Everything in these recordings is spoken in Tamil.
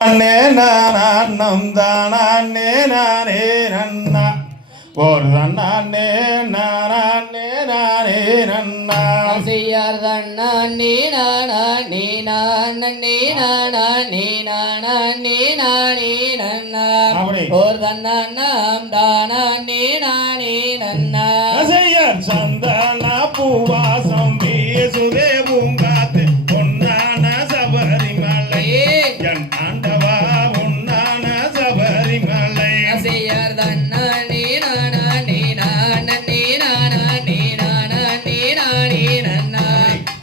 அண்ணே நானம் தானே நானே நன்னா ஒரு தண்ணே நானே நானே நன்னா செய்யார் தண்ணா நீ நானா நீ நானே நானா நீ நானா நீ நானே நன்னா ஒரு தண்ணா நாம் தானா நீ நானே நன்னா செய்யார் சந்தனா பூவாசம் பேசுதே பூங்காத்து பொன்னான சபரிமலை என் ஆண்டவா பொன்னான சபரிமலை செய்யார் தண்ணா நீ நானா நீ நானா நீ நானா நீ நானா நீ நானே நன்னா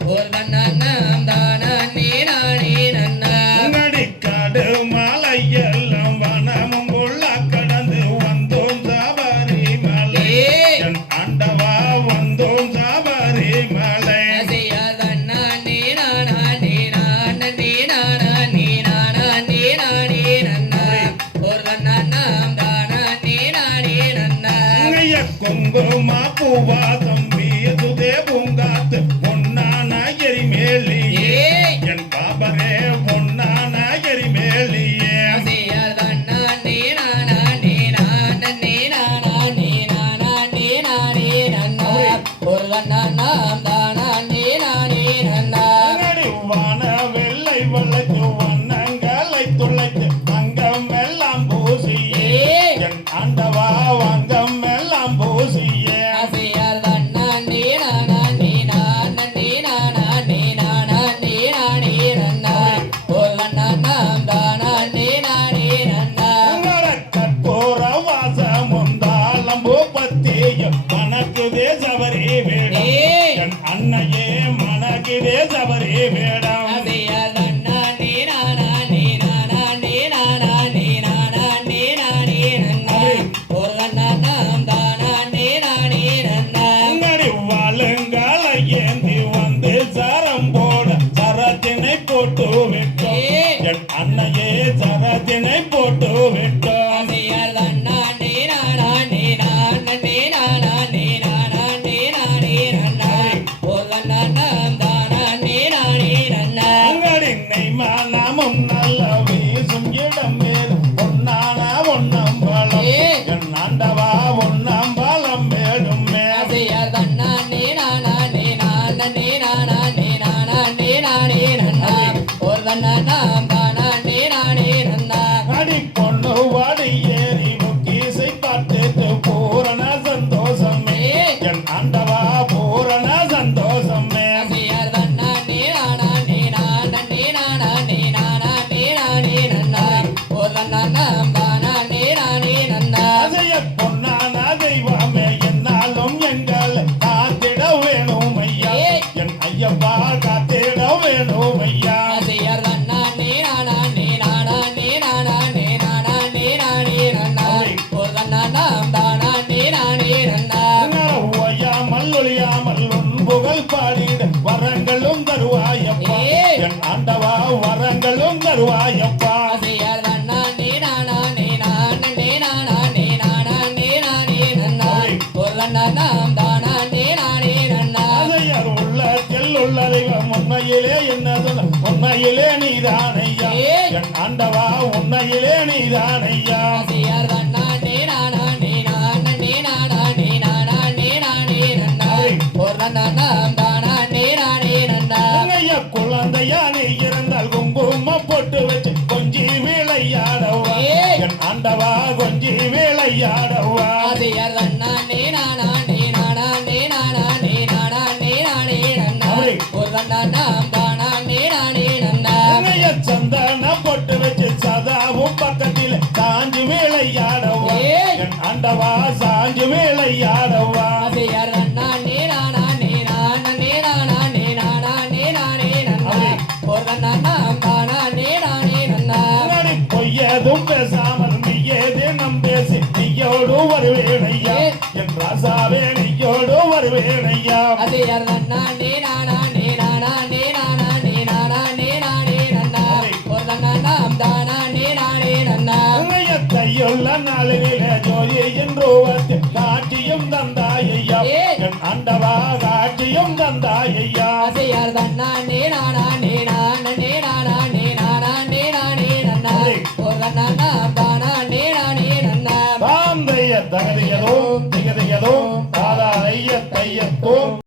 ஒரு தண்ணா நாம் தானா நீ நானே நன்னா நடிக்காடு மலையெல்லாம் வனமும் கொள்ள கடந்து வந்தோம் சபரிமலை என் ஆண்டவா வந்தோம் சபரிமலை செய்யார் தண்ணா நீ நானா நீ நானா நீ நானா நீ நானா நீ நானே நன்னா ஒரு தண்ணா நாம் தானா நீ நானே நன்னா குங்கும பூவாசம் வீசுதே பூங்காத்து பொன்னான எரிமேலியே என் பாபரே பொன்னான எரிமேலியே செய்யார் தண்ணா நீ நானா நீ நானா நீ நானா நீ நானா நீ நானே நன்னா ஒரு தண்ணா நாம் தானா நீ நானே நன்னா நடிவான வெள்ளை வளைத்து வண்ணங்களை துளைத்து அங்கம் எல்லாம் பூசியே என் ஆண்டவா அங்கம் எல்லாம் பூசியே செய்யார் தண்ணா நீ நானா நீ நானா நீ நானா நீ நானா நீ நானே நன்னா ஒரு தண்ணா நாம் தானா நீ நானே நன்னா கற்பூர வாசம் முந்தாளம் பூப்பத்தியும் மணக்குதே சபரி வேடம் என் அன்னையே மணக்குதே சபரி வேடம் செய்யார் தண்ணா நீ நானா நீ நானா நீ நானா நீ நானா நீ நானே நன்னா ஒரு தண்ணா நாம் தானா நீ நானே நன்னா வாழுங்கால ஏந்தி வந்து சரம் போட சரத்தினை போட்டு விட்டோம் என் அன்னையே சரத்தினை போட்டு விட்டோம் செய்யார் தண்ணா நீ நானா நீ நானா நீ நானா நீ நானா நீ நானே நன்னா ஒரு தண்ணா நாம் தானா நீ நானே நன்னா உங்களின்னை மனமும் நல்ல வீசும் இடம் மேல் பொன்னான ஒன்னம்பலம் என் ஆண்டவா ஒன்னம்பலம் மேலும் மேல் செய்யார் தண்ணா நீ நானா நீ நானா நீ நானா நீ நானா நீ நானே நன்னா ஒரு தண்ணா நாம் தானா நீ நானே நன்னா அடி பொண்ணு வாடி ஏறி முக்கீசை பார்த்து பூரண சந்தோஷமே என் ஆண்டவா பூரண சந்தோஷமே செய்யார் தண்ணா நீ நானா நீ நானா நீ நானா நீ நானா நீ நானே நன்னா ஒரு தண்ணா நாம் தானா நீ நானே நன்னா அதைய பொன்னான தெய்வமே என்னாலும் எங்கள் காத்திட வேணும் ஐயா என் ஐயப்பா காத்திட வேணும் ஐயா செய்யார் தண்ணா நீ நானா நீ நானா நீ நானா நீ நானா நீ நானே நன்னா ஒரு தண்ணா நாம் தானா நீ நானே நன்னா ஓயாமல் ஒழியாமல் உன் புகழ் பாடிட வரங்களும் தருவாயப்பா என் ஆண்டவா வரங்களும் தருவாயப்பா செய்யார் தண்ணா நீ நானா நீ நானா நீ நானா நீ நானா நீ நானே நன்னா ஒரு தண்ணா நாம் தானா நீ நானே நன்னா அதையர் உள்ளத்தில் உள்ள தெய்வம் உண்மையிலே என்ன சொல்ல உண்மையிலே நீதானையா என் ஆண்டவா உண்மையிலே நீதானையா செய்யார் தண்ணா நீ நானா நீ நானா நீ நானா நீ நானா நீ நானே நன்னா ஒரு தண்ணா நாம் தானா நீ நானே நன்னா உன்னைய குழந்தையா நீ இருந்தால் குங்கும போட்டு வச்சு கொஞ்சி விளையாடவா என் ஆண்டவா கொஞ்சி விளையாடவா செய்யார் தண்ணா நீ நானா நீ நானா நீ நானா நீ நானா நீ நானே நன்னா ஒரு தண்ணா நாம் தானா நீ நானே நன்னா உன்னைய சந்தன போட்டு வச்சு சதாவும் பக்கத்தில் சாஞ்சு விளையாடவா என் ஆண்டவா சாஞ்சு விளையாடவா செய்யார் தண்ணா நீ நானா நீ நானா நீ நானா நீ நானா நீ நானே நன்னா ஒரு தண்ணா நாம் தானா நீ நானே நன்னா பொய்யதும் பேசாமல் நீயேதே நம் பேசி நீயோடு வருவேனையா என் ராசாவே நீயோடு வருவேனையா செய்யார் தண்ணா நீ நானா நீ நானா நீ நானா நீ நானா நீ நானே நன்னா ஒரு தண்ணா நாம் தானா நீ நானே நன்னா கையுள்ள நாளிலே ஜோதியின் ரூபத்தில் காட்சியும் தந்தாயையா என் ஆண்டவா காட்சியும் தந்தாயையா செய்யார் தண்ணா நீ நானா நீ நானா நீ நானா நீ நானா நீ நானே நன்னா தன்னானாம் தானா நீனானே நன்னாம் தாம் தைய தகதியதோ திகதியதோ தாதா தைய தையத்தோ